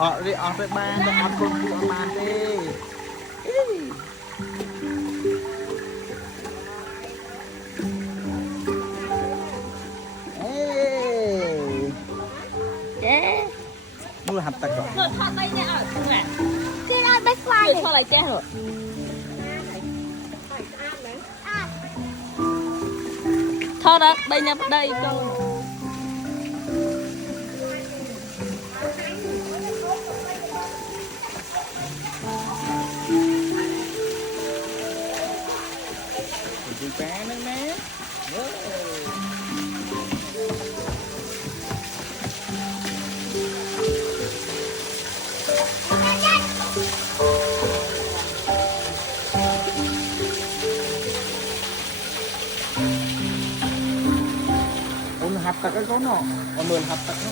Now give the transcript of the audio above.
đi ở tới ba nó ăn con phụ ăn man đi ê mua hạt tạch rồi người thoát đây nè ở không à Cứ nói bách khoai người này. thoát lại che rồi thoát đó đây nhập đây cho con cá nữa nè hạt tạch cái con nó còn 10 hạt tạch nó